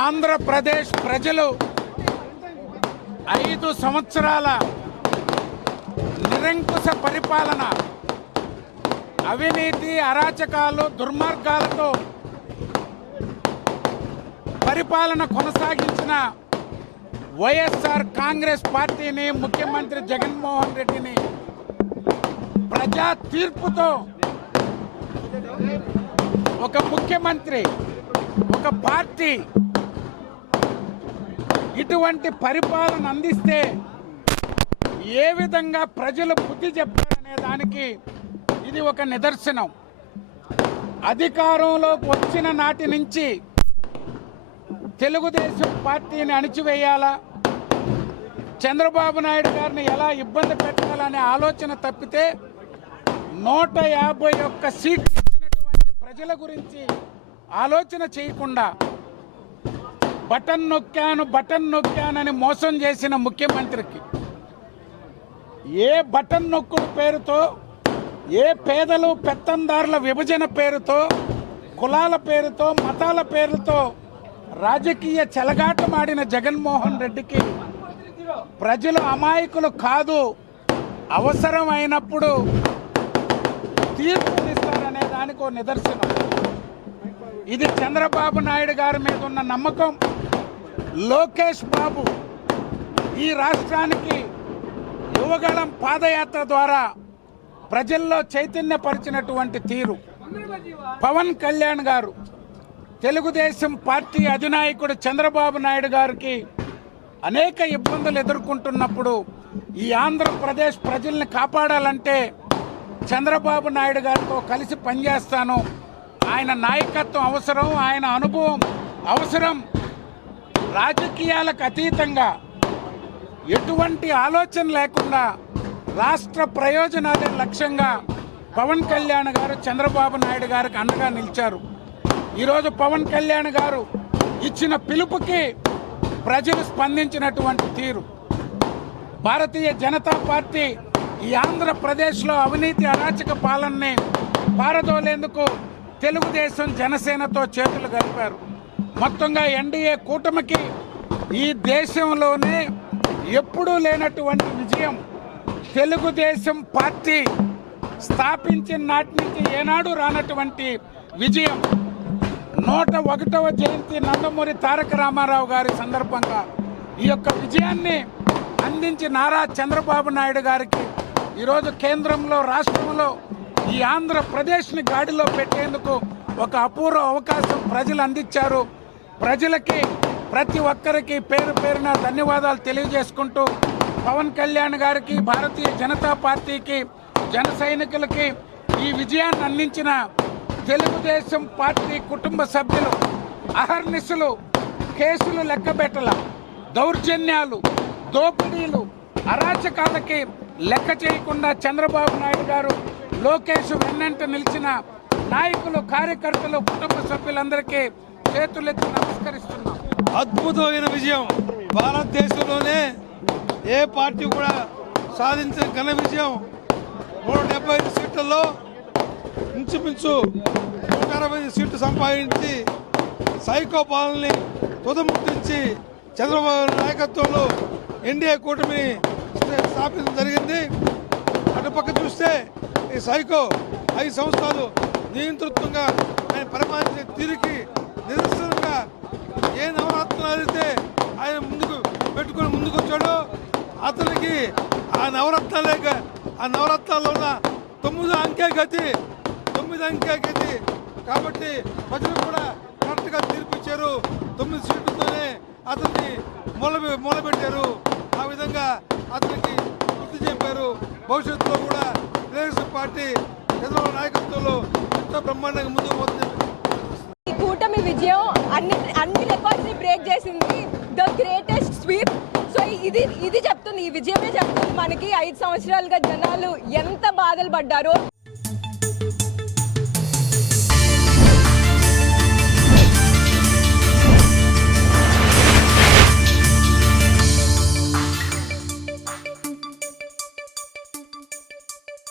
ఆంధ్రప్రదేశ్ ప్రజలు 5 సంవత్సరాల నిరంకుశ పరిపాలన, అవినీతి, అరాచకాలు, దుర్మార్గాలతో పరిపాలన కొనసాగించిన వైఎస్ఆర్ కాంగ్రెస్ పార్టీని, ముఖ్యమంత్రి జగన్మోహన్ రెడ్డిని ప్రజా తీర్పుతో ఒక ముఖ్యమంత్రి, ఒక పార్టీ ఇటువంటి పరిపాలన అందిస్తే ఏ విధంగా ప్రజలు బుద్ధి చెప్పారనే దానికి ఇది ఒక నిదర్శనం. అధికారంలోకి వచ్చిన నాటి నుంచి తెలుగుదేశం పార్టీని అణిచివేయాలా, చంద్రబాబు నాయుడు గారిని ఎలా ఇబ్బంది పెట్టాలనే ఆలోచన తప్పితే 151 సీట్లు ఇచ్చినటువంటి ప్రజల గురించి ఆలోచన చేయకుండా బటన్ నొక్కానని మోసం చేసిన ముఖ్యమంత్రికి ఏ బటన్ నొక్కుడు పేరుతో, ఏ పేదలు పెత్తందారుల విభజన పేరుతో, కులాల పేరుతో, మతాల పేరుతో రాజకీయ చెలగాటమాడిన జగన్మోహన్ రెడ్డికి ప్రజలు అమాయకులు కాదు, అవసరమైనప్పుడు తీర్పునిస్తారనే దానికి ఒక నిదర్శనం. ఇది చంద్రబాబు నాయుడు గారి మీద ఉన్న నమ్మకం. లోకేష్ బాబు ఈ రాష్ట్రానికి యువగళం పాదయాత్ర ద్వారా ప్రజల్లో చైతన్యపరిచినటువంటి తీరు, పవన్ కళ్యాణ్ గారు తెలుగుదేశం పార్టీ అధినాయకుడు చంద్రబాబు నాయుడు గారికి అనేక ఇబ్బందులు ఎదుర్కొంటున్నప్పుడు ఈ ఆంధ్రప్రదేశ్ ప్రజల్ని కాపాడాలంటే చంద్రబాబు నాయుడు గారితో కలిసి పనిచేస్తాను, ఆయన నాయకత్వం అవసరం, ఆయన అనుభవం అవసరం, రాజకీయాలకు అతీతంగా ఎటువంటి ఆలోచన లేకుండా రాష్ట్ర ప్రయోజనాలే లక్ష్యంగా పవన్ కళ్యాణ్ గారు చంద్రబాబు నాయుడు గారికి అండగా నిలిచారు. ఈరోజు పవన్ కళ్యాణ్ గారు ఇచ్చిన పిలుపుకి ప్రజలు స్పందించినటువంటి తీరు, భారతీయ జనతా పార్టీ ఈ ఆంధ్రప్రదేశ్లో అవినీతి అరాచక పాలనని పారదోలేందుకు తెలుగుదేశం జనసేనతో చేతులు కలిపారు. మొత్తంగా ఎన్డీఏ కూటమికి ఈ దేశంలోనే ఎప్పుడూ లేనటువంటి విజయం. తెలుగుదేశం పార్టీ స్థాపించిన నాటి నుంచి ఏనాడు రానటువంటి విజయం. 101వ జయంతి నందమూరి తారక రామారావు గారి సందర్భంగా ఈ యొక్క విజయాన్ని అందించి నారా చంద్రబాబు నాయుడు గారికి ఈరోజు కేంద్రంలో, రాష్ట్రంలో ఈ ఆంధ్రప్రదేశ్ని గాడిలో పెట్టేందుకు ఒక అపూర్వ అవకాశం ప్రజలు అందించారు. ప్రజలకి, ప్రతి ఒక్కరికి పేరు పేరున ధన్యవాదాలు తెలియజేసుకుంటూ పవన్ కళ్యాణ్ గారికి, భారతీయ జనతా పార్టీకి, జన సైనికులకి ఈ విజయాన్ని అందించిన తెలుగుదేశం పార్టీ కుటుంబ సభ్యులు అహర్నిశలు కేసులు లెక్కబెట్టల, దౌర్జన్యాలు, దోపిడీలు, అరాచకాలకి లెక్క చేయకుండా చంద్రబాబు నాయుడు గారు, లోకేష్ వెన్నంట నిలిచిన నాయకులు, కార్యకర్తలు, కుటుంబ సభ్యులందరికీ చేతులెత్తి నమస్కరిస్తున్నాం. అద్భుతమైన విజయం. భారతదేశంలోనే ఏ పార్టీ కూడా సాధించిన ఘన విజయం. 175 సీట్లలో ఇంచుమించు 160 సీట్లు సంపాదించి సైకో పాలనని తుదముట్టించి చంద్రబాబు నాయకత్వంలో ఎన్డీఏ కూటమిని స్థాపించడం జరిగింది. అటుపక్క చూస్తే ఈ సైకో 5 సంవత్సరాలు నియంతృత్వంగా ఆయన పరిపాలించే తీరుకి నిదర్శనంగా ఏ నవరత్నాలు అయితే ఆయన ముందుకు వచ్చాడో అతనికి ఆ నవరత్నాల్లో ఉన్న 9 అంకె గతి 9 అంకెకి. కాబట్టి ప్రజలు కూడా కరెక్ట్ గా తీర్పు ఇచ్చారు. 9 సీట్లతోనే అతన్ని మొదలుపెట్టారు. ఆ విధంగా అతనికి గుర్తు చెప్పారు. భవిష్యత్తులో కూడా తెలుగుదేశం పార్టీ చంద్రబాబు నాయకత్వంలో ఎంతో బ్రహ్మాండంగా ముందుకు పోతుంది. ఈ కూటమి విజయం అన్ని రికార్డ్స్ ని బ్రేక్ చేసింది. The greatest sweep. సో ఇది చెప్తుంది, ఈ విజయమే చెప్తుంది మనకి 5 సంవత్సరాలుగా జనాలు ఎంత బాధలు పడ్డారో.